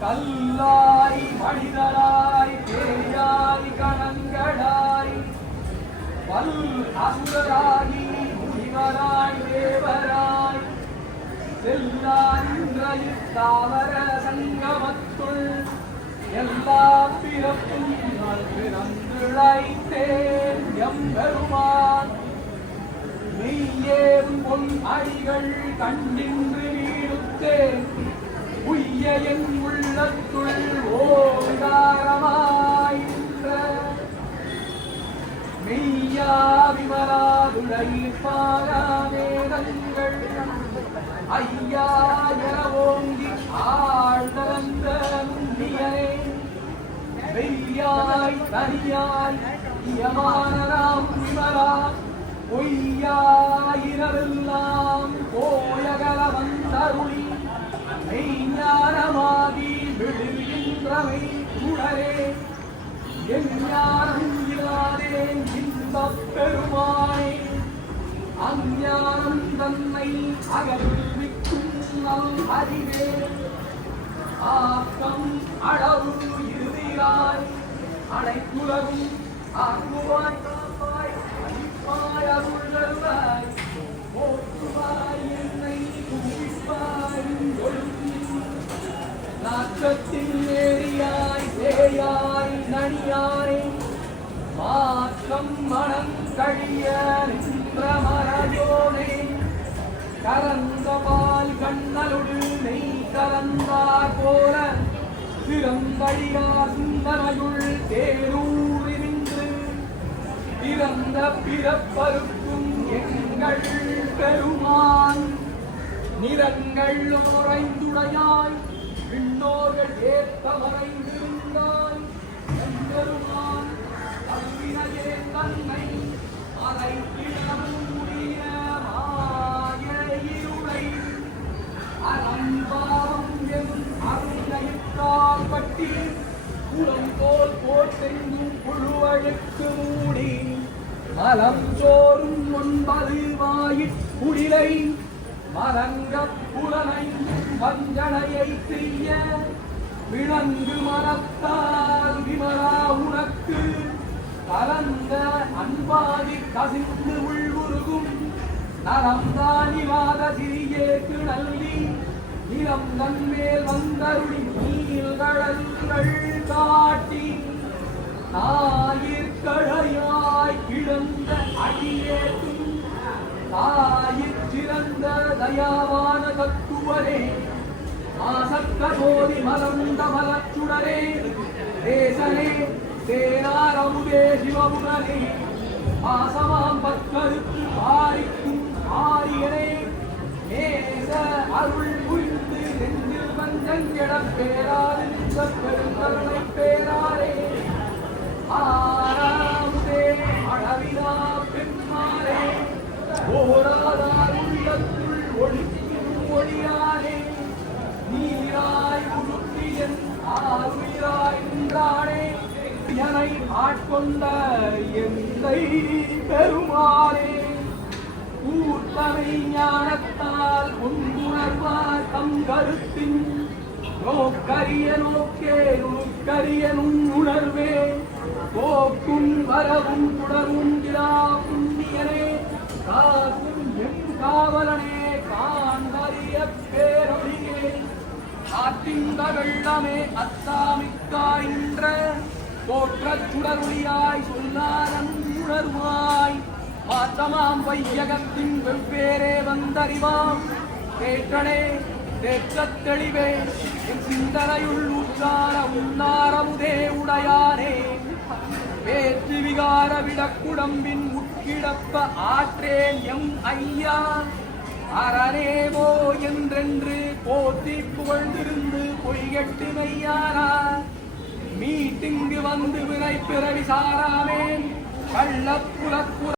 கல்லாய் மனிதராய் பேயாய் கணங்களாய் பல் அசுரராகி முனிவராய் தேவராய் செல்லாரின் தாவர சங்கமத்துள் எல்லா பிறப்பும் பிறந்துழைத்தேன் எம்பெருமான் மெய்யேறும் பொன் அடிகள் கண்டின்று வீடுத்தேன் உய்ய என் உள்ளத்துள் ஓவிதாரமாய் மெய்யா விமலாதுழைப்பாகாவேதங்கள் ஐயா என ஓங்கி ஆழ்ந்த நுண்ணியனே வெய்யாய் தனியாய் இயமானராம் விமலா பொய்யாயிரவெல்லாம் போயகல வந்தருளி மெய்ஞானமாகி விழுகின்றமை உடரே எஞ்ஞானம் இல்லாதேன் இன்பப் பெருமானே அஞ்ஞானம் தன்னை அகழ்விக்கும் நல் அறிவே ஆக்கம் அளவு இறுதியாய் அனைத்துலகும் ஆக்குவாய் காப்பாய் அழிப்பாய் அருள்வாய் போற்றுவாய் என்னை குவிப்பாய் நாற்றத்தின் ஏரியாய் சேயாய் நனியாய் மாற்றம் மனம் கழிய நின்ற மரஜோனே கலந்த பால் கண்ணலுடு நெய் கலந்தார் போல திறந்தடியார் சிந்தனையுள் தேரூறி நின்று பிறந்த பிறப்பருக்கும் எங்கள் பெருமான் நிறங்கள் உறைந்துடையாய் விண்ணோர்கள் ஏற்ற மறைந்திருந்தாய் எம்பெருமான் கல்வினையே தன்னை அறைத்திடமுடிய மாய இருளை அறம்பாவம் எனும் அருளையிட்டால் பட்டி புறம்போல் போட்டெங்கும் புழுவழுக்கு மூடி மலம் சோறும் 9 வாயிற்குடிலை மலங்கப் புலனை வஞ்சனையை செய்ய விளங்கு மனத்தால் விமலா உனக்கு கலந்த அன்பாதி கசிந்து உள்வுருகும் நரம்தானிவாத சிறியேக்கு நல்லி நிலம் தன்மேல் வந்தருளி நீள்கடல்கள் காட்டி தாயிற்கழையாய் கிடந்த அடியேற்றும் தாயிற் தயாவான தத்துவரே ஆசத்த ஜோதி மலர்ந்த மலச்சுடரே தேசனே தேனாரமுதே சிவமுடனே ஆசமாம் பற்கருக்கு பாரிக்கும் ஆரியனே நேச அருள் புரிந்து நெஞ்சில் வஞ்சங்கெடப் பேராது பெருங்கருணை பேராரே ஆராமுதே அழவினா பெண்மாரே ஓராதார் உள்ளத்துள் ஒளிக்கும் ஒளியானே நீராய் உருத்தியன் ஆருயிராய் நின்றானே என்னை ஆட்கொண்ட எந்தை பெருமானே கூர்த்தமை ஞானத்தால் உண்டுணர்வார் தம் கருத்தின் நோக்கரிய நோக்கே நுணுக்கரிய நுண்ணுணர்வே போக்கும் வரவும் தொடரும் இலா புண்ணியனே காக்கும் எம் காவலனே காண்பறிய பேரொழியே ஆற்றிந்த வெள்ளமே அத்தாமிக்காயின்ற தோற்றச் சுடருளியாய் சொல்லாரன் உணர்வாய் மாற்றமாம் வையகத்தின் வெவ்வேறே வந்தறிவாம் தேற்றனே தேற்றத் தெளிவே என் சிந்தனையுள் ஊற்றான உன்னாரமுதே உடையானே வேற்று விகார விடக்குடம்பின் உட்கிடப்ப ஆற்றேன் எம் ஐயா அரணேவோ என்றென்று போற்றி புகழ்ந்திருந்து பொய்கட்டு மெய்யானார் மீட்டிங்கு வந்து வினை பிறவி சாராமேன் கள்ளப்புலப்புற